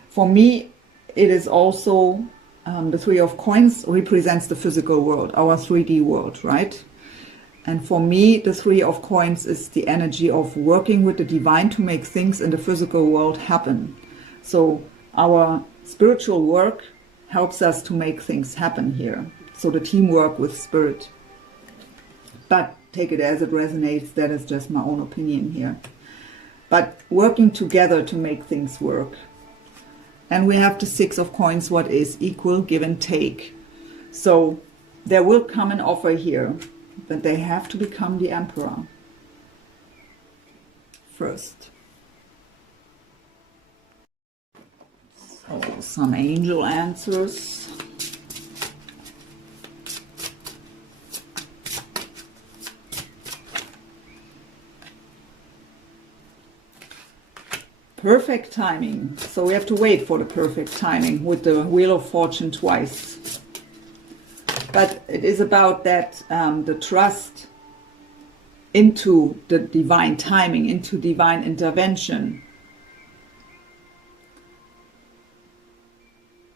For me, it is also the Three of Coins represents the physical world, our 3D world, right? And for me, the Three of Coins is the energy of working with the divine to make things in the physical world happen. So our spiritual work helps us to make things happen here. So the teamwork with spirit. But take it as it resonates, that is just my own opinion here. But working together to make things work. And we have the Six of Coins, what is equal give and take. So there will come an offer here. But they have to become the Emperor first. So some angel answers. Perfect timing. So we have to wait for the perfect timing with the Wheel of Fortune twice. But it is about that, the trust into the divine timing, into divine intervention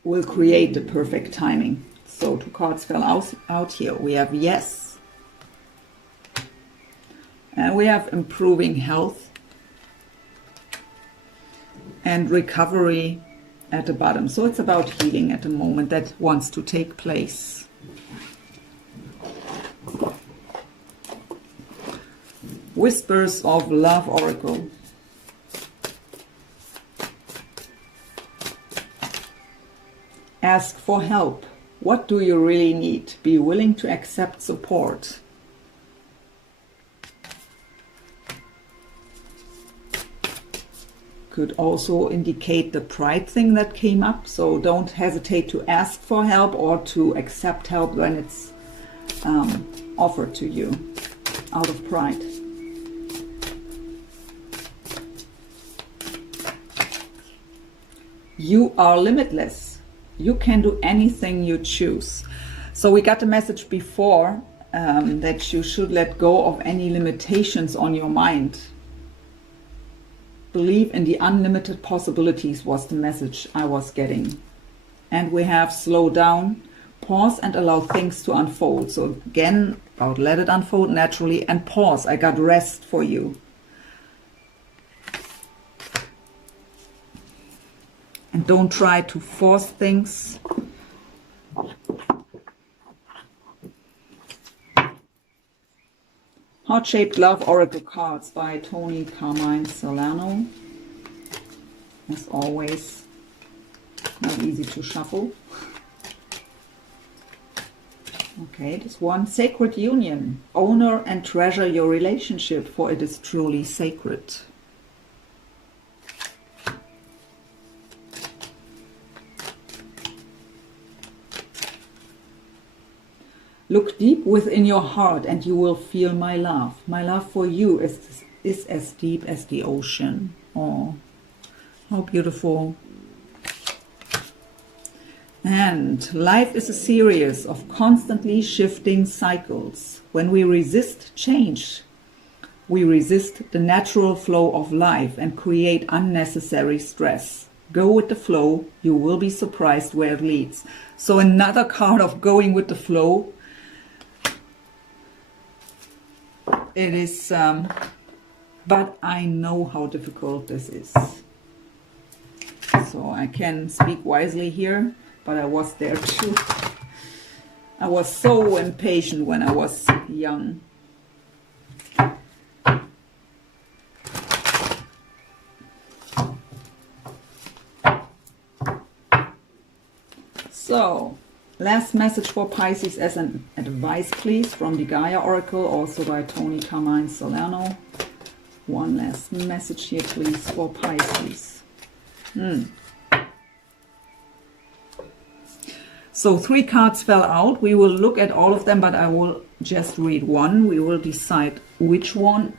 will create the perfect timing. So two cards fell out here. We have yes. And we have improving health and recovery at the bottom. So it's about healing at the moment that wants to take place. Whispers of Love Oracle. Ask for help. What do you really need? Be willing to accept support. Could also indicate the pride thing that came up. So don't hesitate to ask for help or to accept help when it's offered to you out of pride. You are limitless. You can do anything you choose. So we got the message before that you should let go of any limitations on your mind. Believe in the unlimited possibilities was the message I was getting. And we have slow down, pause and allow things to unfold. So again, about let it unfold naturally and pause. I got rest for you. And don't try to force things. Heart-Shaped Love Oracle cards by Tony Carmine Solano. As always, not easy to shuffle. Okay, this one. Sacred Union. Honor and treasure your relationship, for it is truly sacred. Look deep within your heart and you will feel my love. My love for you is as deep as the ocean. Oh, how beautiful. And life is a series of constantly shifting cycles. When we resist change, we resist the natural flow of life and create unnecessary stress. Go with the flow. You will be surprised where it leads. So another card of going with the flow. It is, but I know how difficult this is. So I can speak wisely here, but I was there too. I was so impatient when I was young. So, last message for Pisces as an advice, please, from the Gaia Oracle, also by Tony Carmine Solano. One last message here, please, for Pisces. So 3 cards fell out. We will look at all of them, but I will just read one. We will decide which one.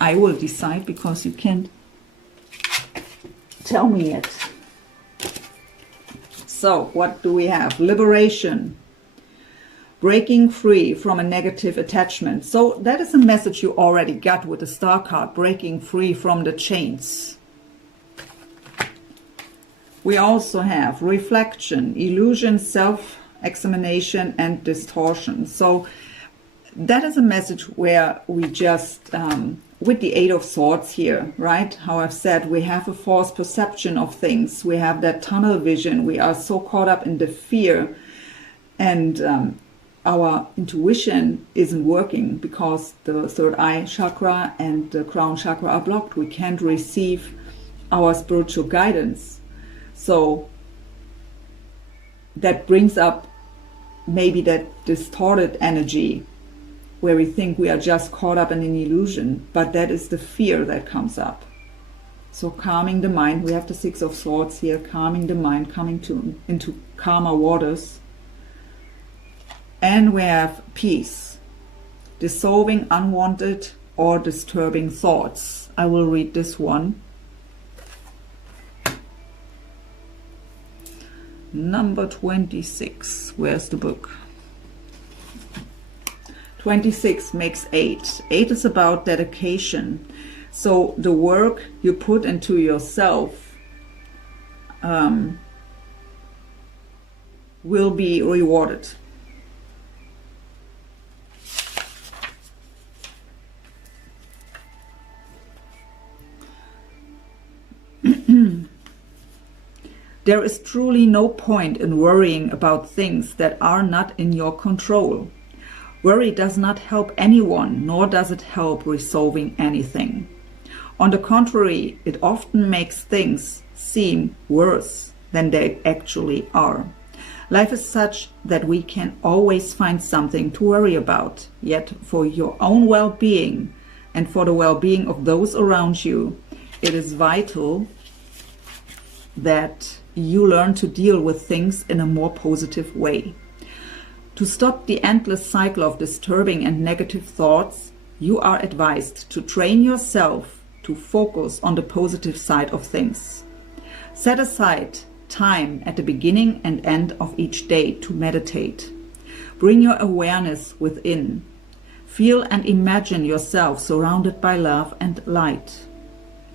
I will decide because you can't tell me yet. So what do we have? Liberation. Breaking free from a negative attachment. So that is a message you already got with the Star card. Breaking free from the chains. We also have reflection, illusion, self-examination, and distortion. So that is a message where we just, with the 8 of Swords here, right? How I've said, we have a false perception of things. We have that tunnel vision. We are so caught up in the fear. And our intuition isn't working because the third eye chakra and the crown chakra are blocked. We can't receive our spiritual guidance. So that brings up maybe that distorted energy where we think we are just caught up in an illusion, but that is the fear that comes up. So calming the mind, we have the 6 of Swords here, calming the mind, coming into calmer waters. And we have peace, dissolving unwanted or disturbing thoughts. I will read this one. Number 26. Where's the book? 26 makes 8. 8 is about dedication. So the work you put into yourself will be rewarded. There is truly no point in worrying about things that are not in your control. Worry does not help anyone, nor does it help resolving anything. On the contrary, it often makes things seem worse than they actually are. Life is such that we can always find something to worry about, yet for your own well-being and for the well-being of those around you, it is vital that you learn to deal with things in a more positive way. To stop the endless cycle of disturbing and negative thoughts, you are advised to train yourself to focus on the positive side of things. Set aside time at the beginning and end of each day to meditate. Bring your awareness within. Feel and imagine yourself surrounded by love and light.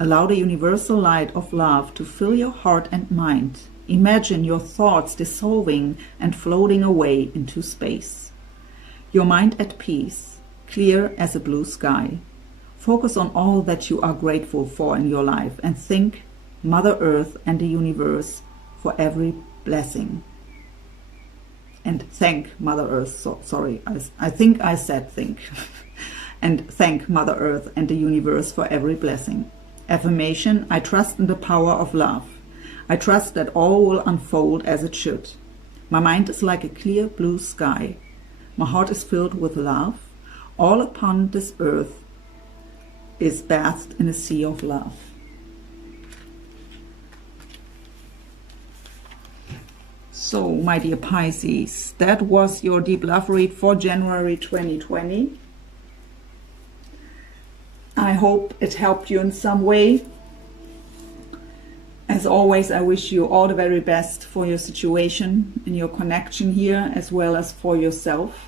Allow the universal light of love to fill your heart and mind. Imagine your thoughts dissolving and floating away into space. Your mind at peace, clear as a blue sky. Focus on all that you are grateful for in your life and thank Mother Earth and the universe for every blessing. And thank Mother Earth, sorry, I think I said think. And thank Mother Earth and the universe for every blessing. Affirmation, I trust in the power of love. I trust that all will unfold as it should. My mind is like a clear blue sky. My heart is filled with love. All upon this earth is bathed in a sea of love. So, my dear Pisces, that was your deep love read for January 2020. I hope it helped you in some way. As always, I wish you all the very best for your situation and your connection here, as well as for yourself.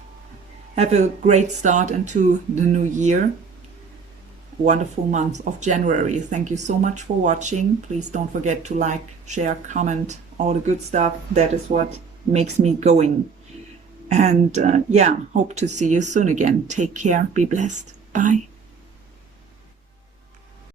Have a great start into the new year. Wonderful month of January. Thank you so much for watching. Please don't forget to like, share, comment, all the good stuff. That is what makes me going. And yeah, hope to see you soon again. Take care. Be blessed. Bye.